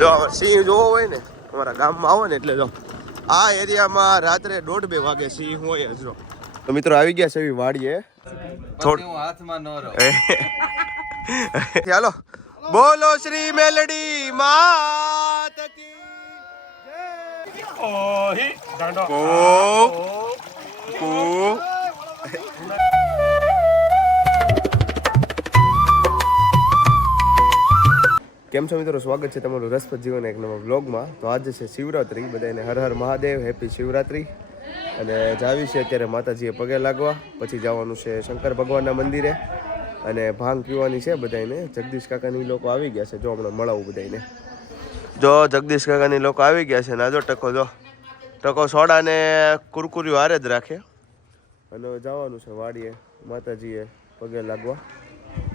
જો સિંહ જોવો હોય ને અમારા ગામમાં આવો ને એટલે જો. આ એરિયામાં રાત્રે દોઢ બે વાગે સિંહ હોય જ જો. તો મિત્રો આવી ગયા છે એવી વાડીએ. થોડ હાથમાં ન રહું. ચાલો બોલો શ્રી મેલડી માત કી ઓહી દાંડો. કો કો કેમ છો મિત્રો? સ્વાગત છે તમારું રસપ્રદ જીવન એક નવા બ્લોગમાં તો આજે છે શિવરાત્રી. બધાને હર હર મહાદેવ, હેપી શિવરાત્રિ. અને જાવી છે અત્યારે માતાજીએ પગે લાગવા. પછી જવાનું છે શંકર ભગવાનના મંદિરે. અને ભાંગ પીવાની છે બધાને જગદીશ કાકાની લોકો આવી ગયા છે. જો હમણાં મળાવું બધાને જો જગદીશ કાકાની લોકો આવી ગયા છે ને જો ટકો જો. ટકો સોડા ને કુરકુરીઓ હારે જ રાખે. અને જવાનું છે વાડીએ. માતાજીએ પગે લાગવા.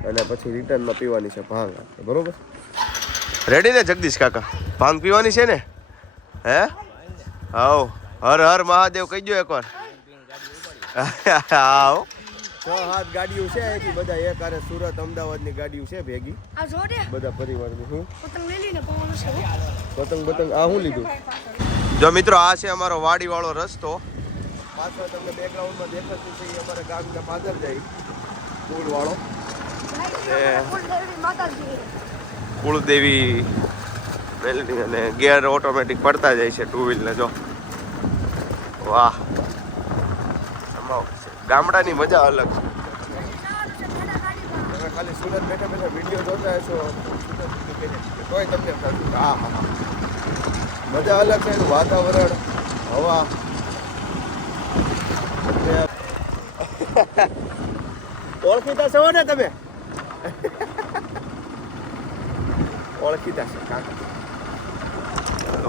અને પછી રિટર્નમાં પીવાની છે ભાંગ બરોબર? રેડી ને જગદીશ કાકા? ભાંગ પીવાની છે ને? હે? હાવ હર હર મહાદેવ કહી દો એકવાર. આવો. છ હાથ ગાડીઓ છે એથી બધા એક આરે સુરત અમદાવાદની ગાડીઓ છે ભેગી. બધા પરિવારની હું પતંગ પતંગ પતંગ આ શું લીધું? જો મિત્રો આ છે અમારો વાડી વાળો રસ્તો. પાછળ તમને બેકગ્રાઉન્ડમાં દેખાતું છે એ અમારા ગામના પાદર જાય પુલ વાળો કુળદેવી મેલડી અને ગેર ઓટોમેટિક પડતા જાય છે ટુ વ્હીલને જો. વાહ. ગામડાની મજા અલગ. છે તમે ખાલી સુરત બેઠા બેઠા વીડિયો જોતા હશો. તોય તમને હા હા. મજા અલગ છે એનું વાતાવરણ હવા. ઓળખીતા છો ને તમે? ઓળખીતા છે કાકા.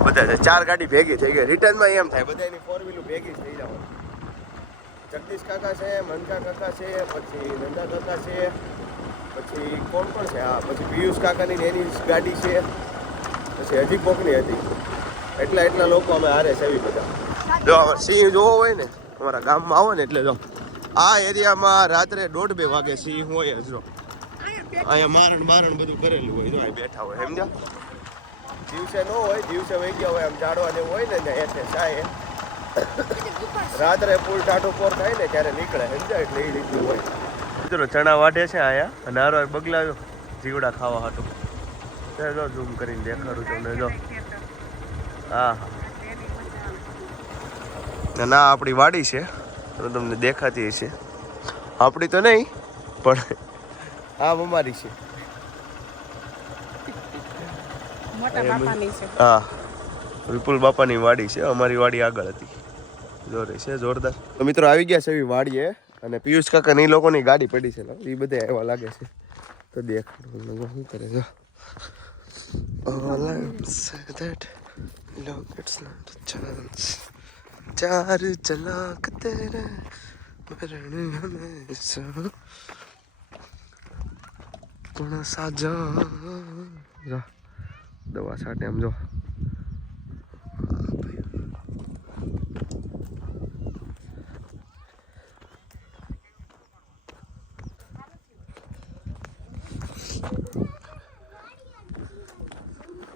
બધા છે ચાર ગાડી ભેગી થઈ ગઈ રિટર્નમાં એમ થાય. બધા એની ફોર વ્હીલર ભેગી થઈ જાવ જગદીશ કાકા છે મનકા કાકા છે પછી નંદા કાકા છે પછી કોણ કોણ છે? હા પછી પિયુષ કાકાની ને એની ગાડી છે પછી હજી કોકની હતી. એટલા એટલા લોકો અમે હારે છે એવી બધા. જો સિંહ જોવો હોય ને અમારા ગામમાં આવો ને એટલે જો. આ એરિયામાં રાત્રે દોઢ બે વાગે સિંહ હોય જ જો અહીંયા મારણ બારણ બધું કરેલું હોય. જો બેઠા હોય સમજ્યા? દિવસે ન હોય દિવસે વહી ગયા હોય આમ ઝાડવા ને હોય ને એ છે સાય રાત્રે ફૂલ ટાટો પોર થાય ને ત્યારે નીકળે સમજાય? એટલે એ રીતનું હોય. ચલો ચણા વાટે છે આયા અને હારો બગલાયો જીવડા ખાવા હાટું. જો ઝૂમ કરીને દેખાડું તમને જો. હા હા. ના, આપણી વાડી છે તમને દેખાતી છે આપણી તો નહીં પણ આ અમારી છે. હા વિપુલ બાપાની વાડી છે. અમારી વાડી આગળ હતી. જોરે છે જોરદાર. તો મિત્રો આવી ગયા છે એવી વાડીએ અને પિયુષ કાકા ની લોકોની ગાડી પડી છે એ બધે એવા લાગે છે. તો દેખ શું કરે છે. ચાર ચલાક તેરે મરણ look પણ સાજા દવા છાંટે એમ જો.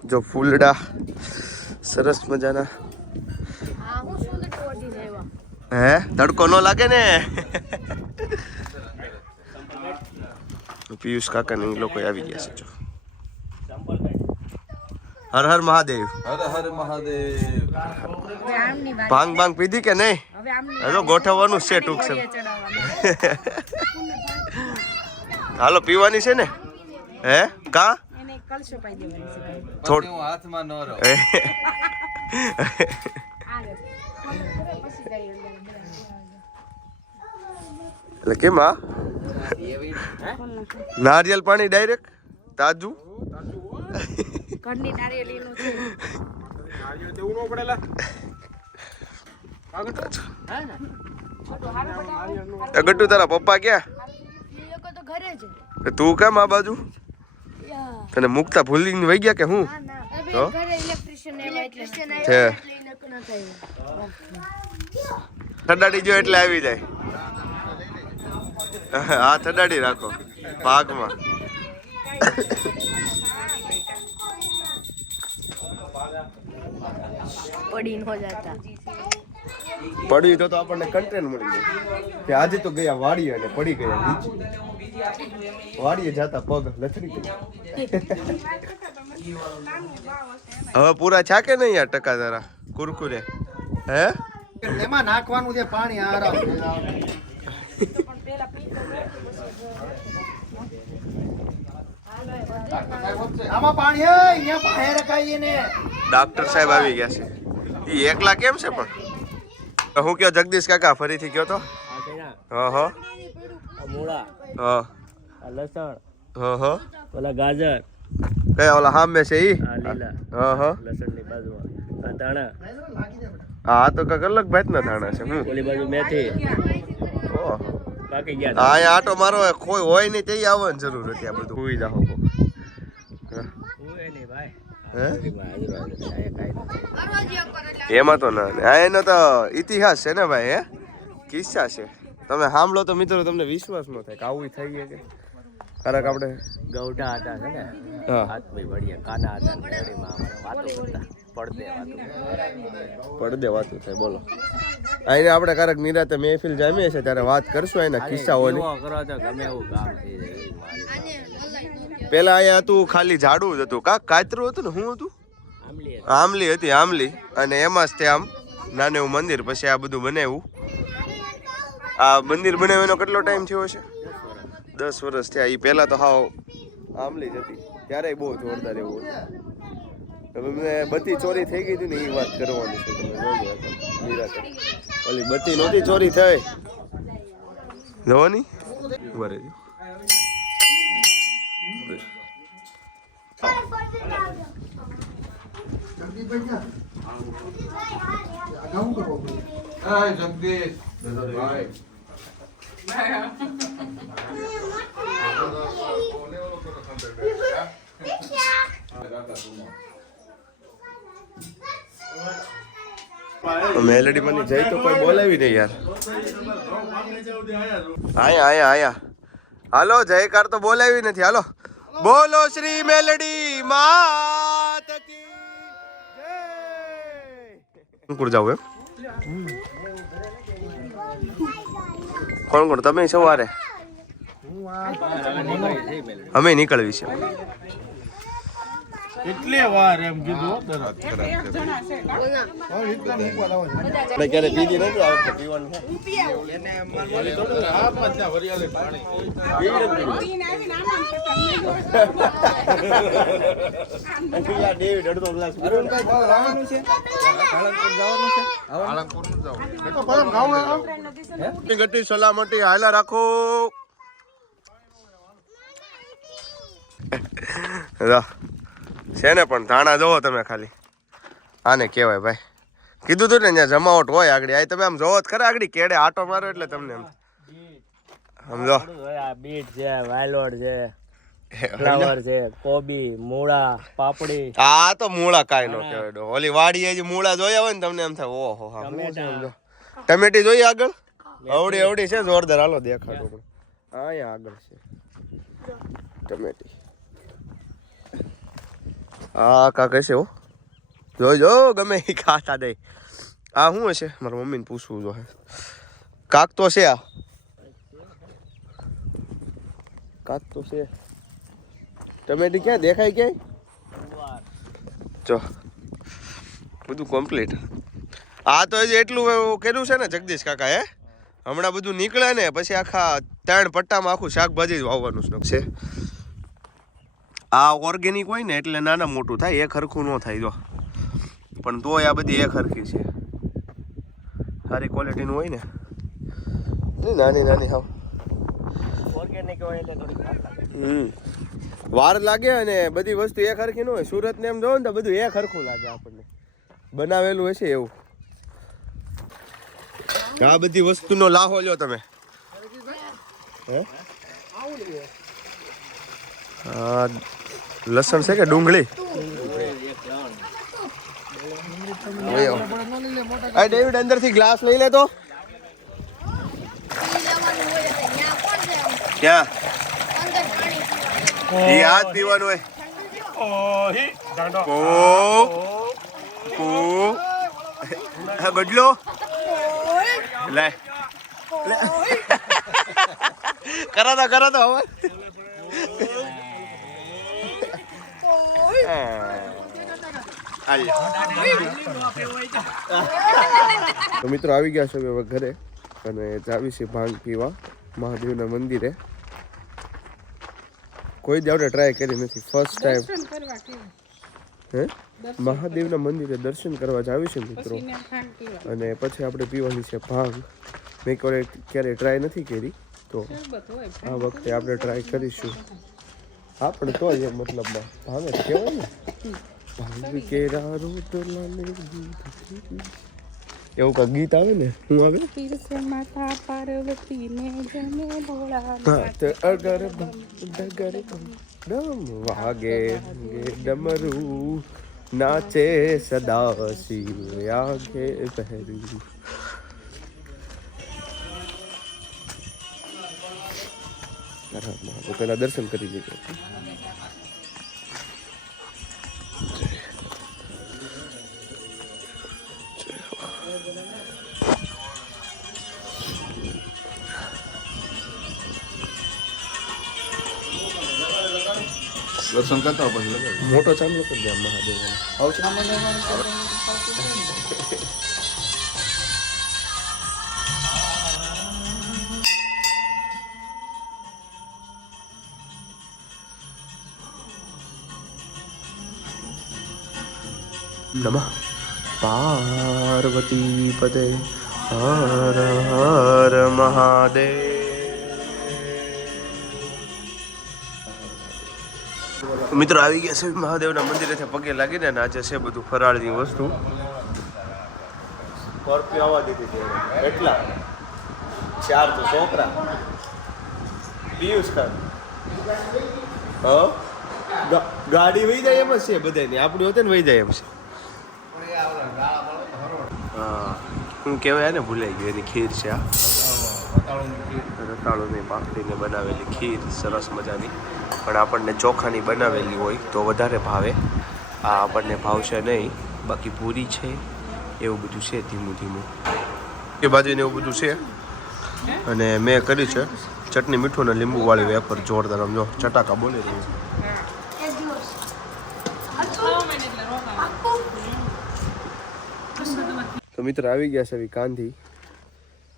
જો ફૂલડા સરસ મજાના. હે? તડકો ન લાગે ને? પિયુષ કાકા ને લોકો આવી ગયા છે જો. હર હર મહાદેવ. હર હર મહાદેવ. ભાંગ ભાંગ પીધી કે નહીં? હવે આમની હવે તો ગોઠવવાનું છે ટૂંક સમય. હાલો પીવાની છે ને? હે? કા? છે થોડ હાથમાં ન રહું. એટલે કેમ આ નારિયેલ પાણી ડાયરેક્ટ તાજું? ગટ્ટુ તારા પપ્પા ક્યાં? તો કેમ આ બાજુ? તને મુકતા ભૂલી વહી ગયા કે હું? ઠંડા જો એટલે આવી જાય. હા થડાડી રાખો. ભાગમાં. પડી ન જાતા. પડી તો તો આપણને કન્ટેન મળી ગયું કે આજે તો ગયા વાડીએ અને પડી ગયા નીચે. વાડીએ જાતા પગ લથડી ગયા હવે પૂરા છે કે નહીં આ ટકા તારા? કુરકુરે. હે? એમાં નાખવાનું છે પાણી આરામ. આમાં પાણી અહીંયા પાસે રખાઈએ ને. ડાક્ટર સાહેબ આવી ગયા છે. ઈ એકલા કેમ છે પણ? હું કયો જગદીશ કાકા ફરીથી કયો તો? હા હા મૂળા હા. લસણ. હા હા. ઓલા ગાજર. કયા ઓલા હામે છે ઈ? લીલા. હા લસણની બાજુમાં. ધાણા. હા તો કંઈક અલગ ભાતના ધાણા છે હું ઓલી બાજુ મેથી. ઓહો. બાકી ગયા હા આટો મારો કોઈ હોય નહીં તે આવવાની જરૂર હતી આ બધું. હુઈ જાઓ. હું એ હે? એમાં તો ના એનો તો ઇતિહાસ છે ને ભાઈ હે? કિસ્સા છે. તમે સાંભળો તો મિત્રો તમને વિશ્વાસ ન થાય કે આવું થઈ કારણ કે આપણે ગૌઢા હતા છે ને? હાથભાઈ હાથ વળિયા કાના હતા ને ડેરીમાં અમારે વાતો કરતા. પડદે વાતો પડદે વાતું થાય બોલો. અહીં આપણે કારક નિરાતે મહેફિલ જામીએ છે ત્યારે વાત કરશું એના કિસ્સાઓની. એવો કરો તો ગમે એવું કામ થઈ જાય પેલા અહીંયા હતું ખાલી ઝાડું જ હતું. કાક કાતરું હતું ને? શું હતું? આમલી હતી. આમલી અને એમાં જ તે આમ નાને એવું મંદિર પછી આ બધું બનાવ્યું. આ મંદિર બનાવવાનો કેટલો ટાઈમ થયો છે દસ વર્ષ થયા. એ પહેલા તો હાવ આમલી જ હતી. ત્યારે બહુ જોરદાર એવું હતું. હવે મેં બત્તી ચોરી થઈ ગઈ હતી ને એ વાત કરવાની છે તમે. જોજો ઓલી બત્તી નહોતી ચોરી થઈ. જોવાની? ઊભા રહેજો. ભાઈ મેલેડી મને જઈ તો કોઈ બોલાવી નહીં યાર. આયા આયા આયા. હાલો, જયકાર તો બોલાવી નથી. હાલો. બોલો શ્રી મેલડી માત કી જાવ એમ? કોણ કોણ? તમે સવારે? અમે નીકળવી છે. કેટલી વાર એમ કીધું ક્યારે પીધી નથી આ પીવાનું છે. યાર, ડેવિડ અડધો ગ્લાસ પીધો. ને. ગટી સલામતી હાલા રાખો. રા. છે ને પણ ધાણા જોવો તમે ખાલી. આને કહેવાય ભાઈ. કીધું તું ને ત્યાં જમાવટ હોય આગળ. આ તમે આમ જોવો જ ખરા આગળ. કેડે આટો મારો એટલે તમને એમ. સમજો? બીટ છે વાયલોડ છે ફ્લાવર છે કોબી મૂળા પાપડી આ તો મૂળા કાંઈ નો કહેવાય. ઓલી વાડીએ જે મૂળા જોયા હોય ને તમને એમ થાય ઓહો હા ટમેટી. જોઈએ આગળ? અવડી અવડી છે જોરદાર. હાલો દેખાડો. પણ અહીંયા આગળ છે. ટમેટી. આ કાક હશે હો? જોજો ગમે એ ખાતા દે. આ શું હશે? મારા મમ્મીને પૂછવું જો કાક તો છે આ. કાક તો છે. ટમેટી ક્યાં દેખાય ક્યાંય? જો, બધું કમ્પ્લીટ આ તો હજી એટલું કર્યું છે ને જગદીશ કાકા, હે? હમણાં બધું નીકળે ને પછી આખા ત્રણ પટ્ટામાં આખું શાકભાજી જ વાવવાનું છે. આ ઓર્ગેનિક હોય ને એટલે નાના મોટું થાય એક હરખું ન થાય જો. પણ તોય આ બધી એક હરખી છે. સારી ક્વોલિટીનું હોય ને. નાની નાની હાવ. ઓર્ગેનિક હોય એટલે થોડી વાર લાગે. અને બધી વસ્તુ એક હરખી ન હોય. સુરત ને એમ જોવો ને તો બધું એક હરખું લાગે આપણને. બનાવેલું હશે એવું. આ બધી વસ્તુનો લાહો લ્યો તમે. હે? આ લસણ છે કે ડુંગળી. આ ડેવિડ અંદરથી ગ્લાસ લઈ લે તો ક્યાં? એ આ જ પીવાનું હોય. ઓ આ ગડલો લે લે. કરો તો કરો તો હવે. તો મિત્રો આવી ગયા છે હવે ઘરે અને જાવી છે ભાંગ પીવા મહાદેવના મંદિરે. કોઈ દી ટ્રાય કરી નથી ફર્સ્ટ ટાઈમ હે? મહાદેવના મંદિરે દર્શન કરવા જાવી છે મિત્રો. અને પછી આપણે પીવાની છે ભાંગ. મેં ક્યારે ક્યારેય ટ્રાય નથી કરી તો આ વખતે આપણે ટ્રાય કરીશું. હા પણ તો એ મતલબમાં ભાવે કેવો ને. ભાવે કેરા રોટલા ને એવું કાંઈક ગીત આવે ને? હું આવે? માતા પાર્વતી ને જમે ભોળા હાથ અગર ડગર ડમ વાગે ડમરું. નાચે સદા શિવ આગે પહેરું. તો પેલા દર્શન કરી લઈએ દર્શન કરતા પછી મોટો ચાંદલો કરી દે મહાદેવ નમઃ. પાર્વતી પદે હર હર મહાદેવ. મિત્રો, આવી ગયા છે મહાદેવના મંદિરેથી પગે લાગીને અને આજે છે બધું ફરાળની વસ્તુ. સ્કોર્પિયો આવવા દીધી છે એટલા? ચાર તો છોકરા. પિયુષ ખાન. ગાડી વહી જાય એમ છે બધાની આપણી હોતે ને વહી જાય એમ છે. હા કહેવાય ને ભૂલાઈ ગયું એની ખીર છે આ. રતાળુની પાકડીને બનાવેલી ખીર સરસ મજાની. પણ આપણને ચોખાની બનાવેલી હોય તો વધારે ભાવે. આ આપણને ભાવશે નહીં બાકી પૂરી છે એવું બધું છે ધીમું ધીમું. એ બાજુને એવું બધું છે. અને મેં કર્યું છે ચટણી મીઠું ને લીંબુ વાળી વેફર જોરદાર આમ જો ચટાકા બોલી રહ્યું તો મિત્ર આવી ગયા છે કાંધી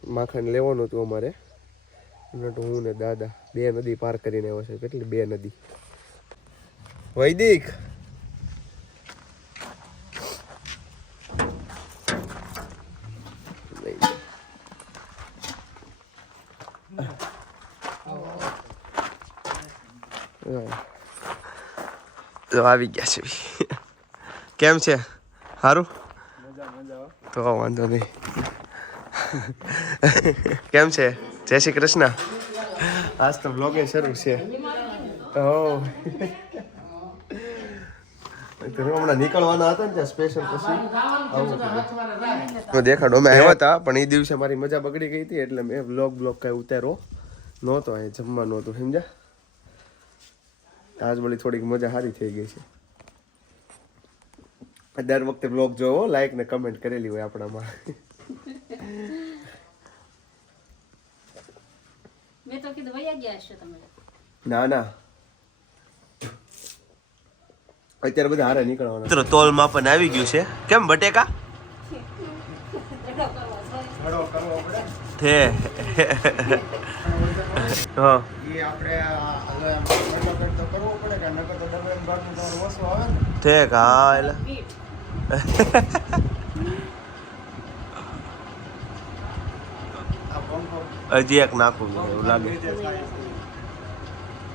માખણ લેવાનું હતું અમારે. એટલે હું ને દાદા બે નદી પાર કરીને આવ્યો છે. કેટલી બે નદી. વૈદિક! આવી ગયા છે. કેમ છે? સારું તો વાંધો નહીં. કેમ છે? જય શ્રી કૃષ્ણ. આજ તો બ્લોગે શરૂ છે. ઓ હમણાં નીકળવાના હતા ને સ્પેશિયલ પછી. દેખાડો, અમે આવ્યા હતા, પણ એ દિવસે મારી મજા બગડી ગઈ હતી, એટલે મેં બ્લોગ બ્લોગ કઈ ઉતારો નહોતો અહીં જમવા નહોતું સમજ્યા? આજ વળી થોડીક મજા સારી થઈ ગઈ છે. દર વખતે બ્લોગ જોવો લાઈક ને કમેન્ટ કરેલી હોય આપણામાં. મેં તો કીધું વયા ગયા હશો તમે. ના ના. અત્યારે બધા હારે નીકળવાના. મિત્રો તોલ પણ આવી ગયું છે. કેમ બટેકા? થે હા. એ આપણે તો પડે કે નકર તો ડબલ તમારું ઓછું આવે ને. થે હા એટલે. હજી એક નાખવું એવું લાગે.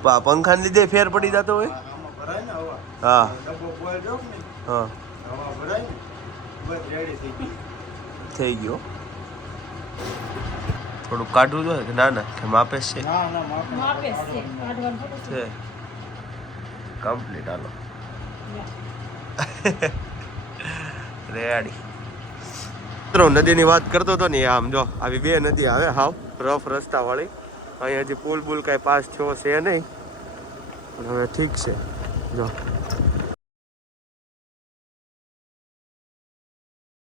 પા પંખાને લીધે ફેર પડી જતો હોય? ને હા. ને હા. ને થઈ ગયો. થોડું કાઢવું જોઈએ કે ના ના કે માપે ના ના છે. કમ્પ્લીટ હાલો. રેડી. મિત્રો, નદીની વાત કરતો હતો ને, આમ જો, આવી બે નદી આવે, હાવ, રફ રસ્તા વાળી અહીં હજી પુલ બુલ કાંઈ પાસ થયો છે નહીં, પણ હવે ઠીક છે. જો.